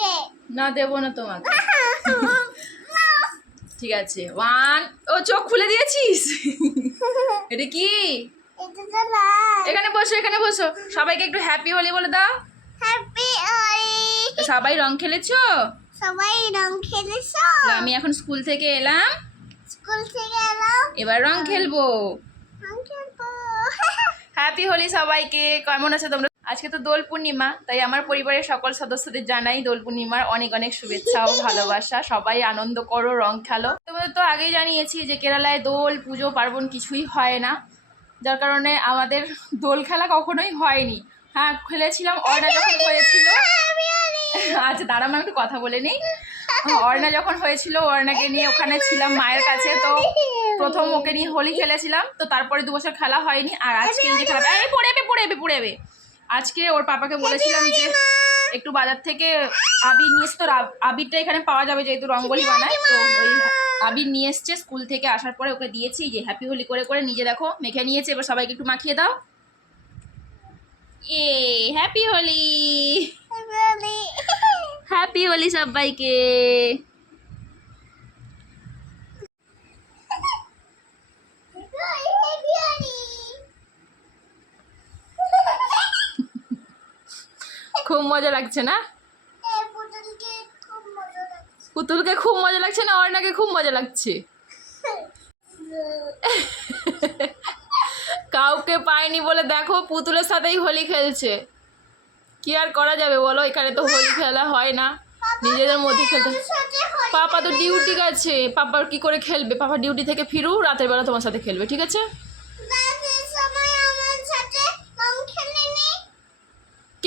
আমাকে না দেবো না তোমাকে। ঠিক আছে ওয়ান ও চোখ খুলে দিয়েছিস? এটা কি? এখানে বসো এখানে বসো। সবাইকে একটু হ্যাপি হোলি বলে দাও। হ্যাপি হোলি সবাই রং খেলেছো? সবাই রং খেলেছো? আমি এখন স্কুল থেকে এলাম। স্কুল থেকে এলাম। এবার রং খেলব। রং খেলব। হ্যাপি হোলি সবাইকে। কেমন আছে তোমরা আজকে তো দোল পূর্ণিমা, তাই আমার পরিবারের সকল সদস্যদের জানাই দোল পূর্ণিমার অনেক অনেক শুভেচ্ছা ও ভালোবাসা। সবাই আনন্দ করো, রং খেলো। তোমাদের তো আগেই জানিয়েছি যে কেরালায় দোল, পুজো, পার্বণ কিছুই হয় না। যার কারণে আমাদের দোল খেলা কখনোই হয়নি। হ্যাঁ খেলেছিলাম, অর্ণা যখন হয়েছিল। আচ্ছা দাঁড়া, আমি একটু কথা বলে নিই। অর্ণা যখন হয়েছিল, অর্ণাকে নিয়ে ওখানে ছিলাম মায়ের কাছে। তো প্রথম ওকে নিয়ে হোলি খেলেছিলাম। তো তারপরে দু বছর খেলা হয়নি। আর আজকে যে খেলা এই, পড়ে পড়ে পড়ে আজকে ওর পাপাকে বলেছিলাম যে একটু বাজার থেকে আবির নিয়ে আর আবিরটা এখানে পাওয়া যাবে যেহেতু রঙ্গোলি বানায় তো ওই আবির নিয়ে এসছে স্কুল থেকে আসার পরে ওকে দিয়েছি যে হ্যাপি হোলি করে করে নিজে দেখো মেখে নিয়েছে এবার সবাইকে একটু মাখিয়ে দাও। A happy Holi! Happy Holi সবাইকে হ্যাপি হোলি খুব মজা লাগছে না? পুতুলকে খুব মজা লাগছে। পুতুলকে খুব মজা লাগছে না অর্ণাকে খুব মজা লাগছে? কাউকে পায়নি বলে দেখো পুতুলের সাথেই হোলি খেলছে। কি আর করা যাবে বলো এখানে তো হোলি খেলা হয় না। নিজেদের মধ্যে খেলতে পাপা তো ডিউটি গেছে পাপার কি করে খেলবে? পাপা ডিউটি থেকে ফিরু রাতের বেলা তোমার সাথে খেলবে ঠিক আছে রাতের সময় আমার সাথে রং খেলেনি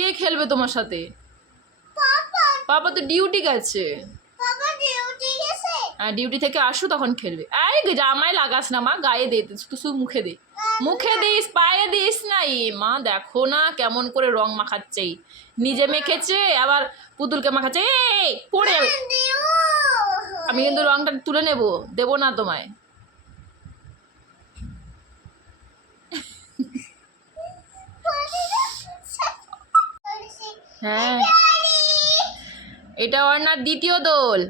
কে খেলবে তোমার সাথে? পাপা। তো ডিউটি গেছে। বাবা ডিউটি আর থেকে আসু তখন খেলবে। এই জামায় লাগাস না মা গায়ে দে শুধু শুধু মুখে দে। মুখে দিস পায়ে দিস না এ মা দেখো না কেমন করে রং মাখাচ্ছে নিজে মেখেছে আবার পুতুলকে মাখাচ্ছে। এই পড়ে যাবে আমি কিন্তু রংটা তুলে নেব দেবো না তোমায়। হ্যাঁ। এটা অর্ণার দ্বিতীয় দোল।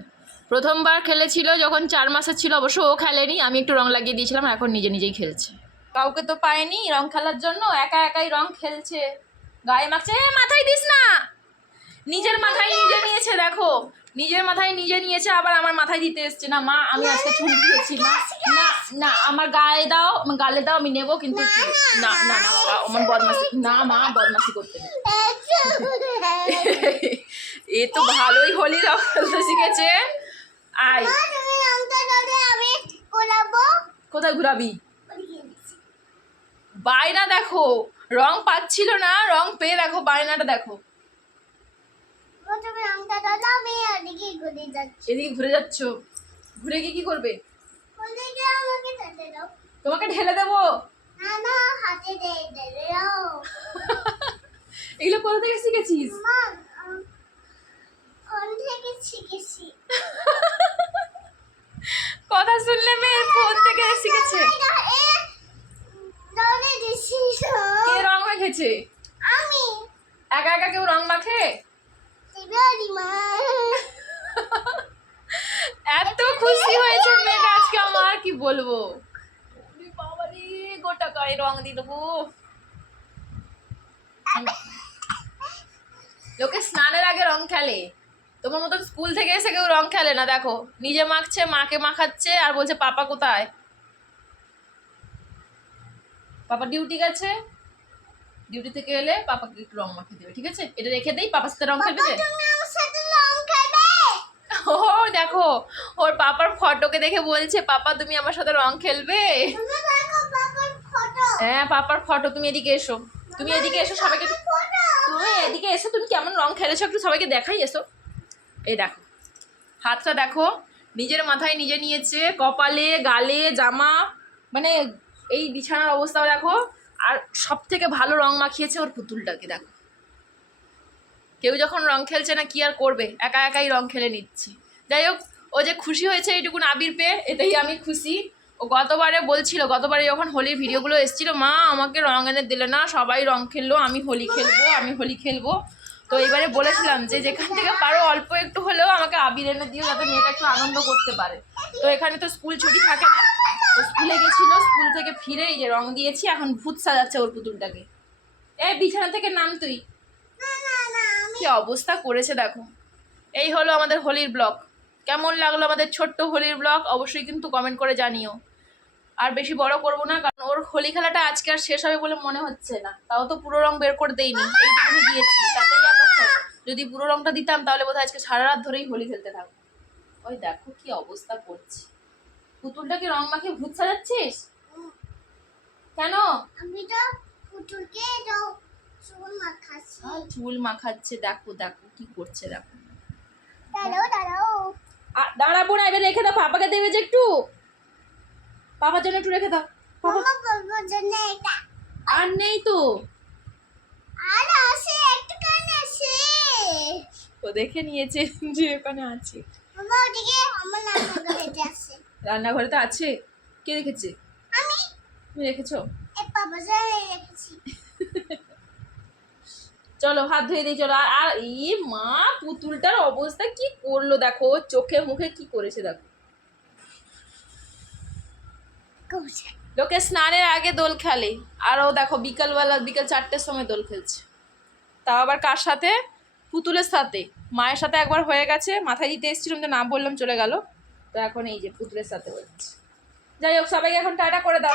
প্রথমবার খেলেছিল যখন চার মাসের ছিল অবশ্য ও খেলেনি। আমি একটু রং লাগিয়ে দিয়েছিলাম এখন নিজে নিজেই খেলছে। কাউকে তো পায়নি রং খেলার জন্য একা একাই রং খেলছে। গায়ে মাখছে। মাথায় দিস না! নিজের মাথায় নিজে নিয়েছে দেখো। নিজের মাথায় নিজে নিয়েছে আবার আমার মাথায় দিতে এসছে। না মা আমি আজকে চুল দিয়েছি মা। না না আমার গায়ে দাও গালে দাও আমি নেব কিন্তু না না না বাবা আমার বদমাসি না মা বদমাসি করতে এ তো ভালোই হোলি খেলতে শিখেছে? আয়। কোথায় ঘুরাবি? বায়না দেখো রং পাচ্ছিল না রং পেয়ে দেখো বায়নাটা দেখো। এদিকে ঘুরে যাচ্ছ। ঘুরে গিয়ে কি করবে ওদিকে আমাকে যেতে দাও তোমাকে ঢেলে দেবো? এগুলো কোথা থেকে শিখেছিস? কথা শুনলে মেয়ে ফোন থেকে শিখেছে। কে রং মেখেছে আমি। একা একা কেউ রং মাখে এত খুশি হয়েছে মেয়েটা আজকে আমার কি বলব? গায়ে রং দেবো লোকে স্নানের আগে রং খেলে। তোমার মতো স্কুল থেকে এসে কেউ রং খেলে না দেখো। নিজে মাখছে মাকে মাখাচ্ছে আর বলছে পাপা কোথায়? পাপা ডিউটি গেছে। ডিউটি থেকে এলে পাপাকে একটু রং মাখিয়ে দেবে ঠিক আছে? এটা রেখে দেই পাপার সাথে রং খেলবে ও দেখো ওর পাপার ফটোকে দেখে বলছে পাপা তুমি আমার সাথে রং খেলবে তুমি দেখো বাবার ফটো হ্যাঁ পাপার ফটো তুমি এদিকে এসো। তুমি এদিকে এসো, সবাইকে তুমি এদিকে এসো, তুমি কেমন রং খেলেছো? একটু সবাইকে দেখাই এসো। এই দেখো, হাতটা দেখো, নিজের মাথায় নিজে নিয়েছে, কপালে, গালে, জামা মানে এই বিছানার অবস্থাও দেখো। আর সব থেকে ভালো রং মাখিয়েছে ওর পুতুলটাকে, দেখো। কেউ যখন রং খেলছে না, কি আর করবে? একা একাই রং খেলে নিচ্ছে। যাই হোক, ও যে খুশি হয়েছে এইটুকুন আবির পেয়ে, এতেই আমি খুশি। ও গতবারে বলছিল, গতবারে যখন হোলির ভিডিওগুলো এসেছিল, মা, আমাকে রং এনে দিলে না, সবাই রং খেললো, আমি হোলি খেলব, আমি হোলি খেলব। তো এবারে বলেছিলাম যে, যেখান থেকে পারো অল্প একটু হলেও আমাকে আবির এনে দিও, যাতে মেয়েটা একটু আনন্দ করতে পারে। তো এখানে তো স্কুল ছুটি থাকে না। তো স্কুলে গেছিল, স্কুল থেকে ফিরে এই যে রং দিয়েছি, এখন ভূত সাজাচ্ছে ওর পুতুলটাকে। এ, বিছানা থেকে নাম তুই। কি অবস্থা করেছে দেখো। এই হলো আমাদের হোলির ব্লগ। কেমন লাগল আমাদের ছোট্ট হোলির ব্লগ? অবশ্যই কিন্তু কমেন্ট করে জানিও। আর বেশি বড় করব না কারণ ওর হোলি খেলাটা আজকে আর শেষ হবে বলে মনে হচ্ছে না। তাও তো পুরো রং বের করে দেইনি এইটুকুনি দিয়েছি। এতক্ষণ যদি পুরো রংটা দিতাম তাহলে বোধহয় আজকে সারা রাত ধরেই হোলি খেলতে থাকব ওই দেখো কি অবস্থা করছে। পুতুলটাকে রং মাখিয়ে ভূত সাজাচ্ছিস? কেন? আমি তো পুতুলকে তো চুল মাখাচ্ছি। আর চুল মাখাচ্ছে দেখো দেখো কি করছে দেখো। দাঁড়াও দাঁড়াও। দাঁড়াবো না এবার রেখে দাও পাপাকে দেবে যে একটু। পাপার জন্য একটু রেখে দাও। পাপা এটা। আর নেই তো। আর আসে একটু কানে আসে ও দেখে নিয়েছে যে ওখানে আছে। মামা ওদিকে আমার রান্নাঘরে তো আছে। কে রেখেছে? আমি। তুমি রেখেছো? পাপা জানে রেখেছি। চলো হাত ধুয়ে দিই চলো। আর আর ই মা পুতুলটার অবস্থা কি করল দেখো? চোখে মুখে কি করেছে দেখো? লোকে স্নানের আগে দোল খেলে। আরও দেখো বিকালবেলা বিকাল চারটের সময় দোল খেলছে। তাও আবার কার সাথে? পুতুলের সাথে। মায়ের সাথে একবার হয়ে গেছে মাথায় দিতে এসেছিলাম যে নাম বললাম চলে গেল। তো এখন এই যে পুতুলের সাথে হচ্ছে। যাই হোক সবাইকে এখন টাটা করে দাও।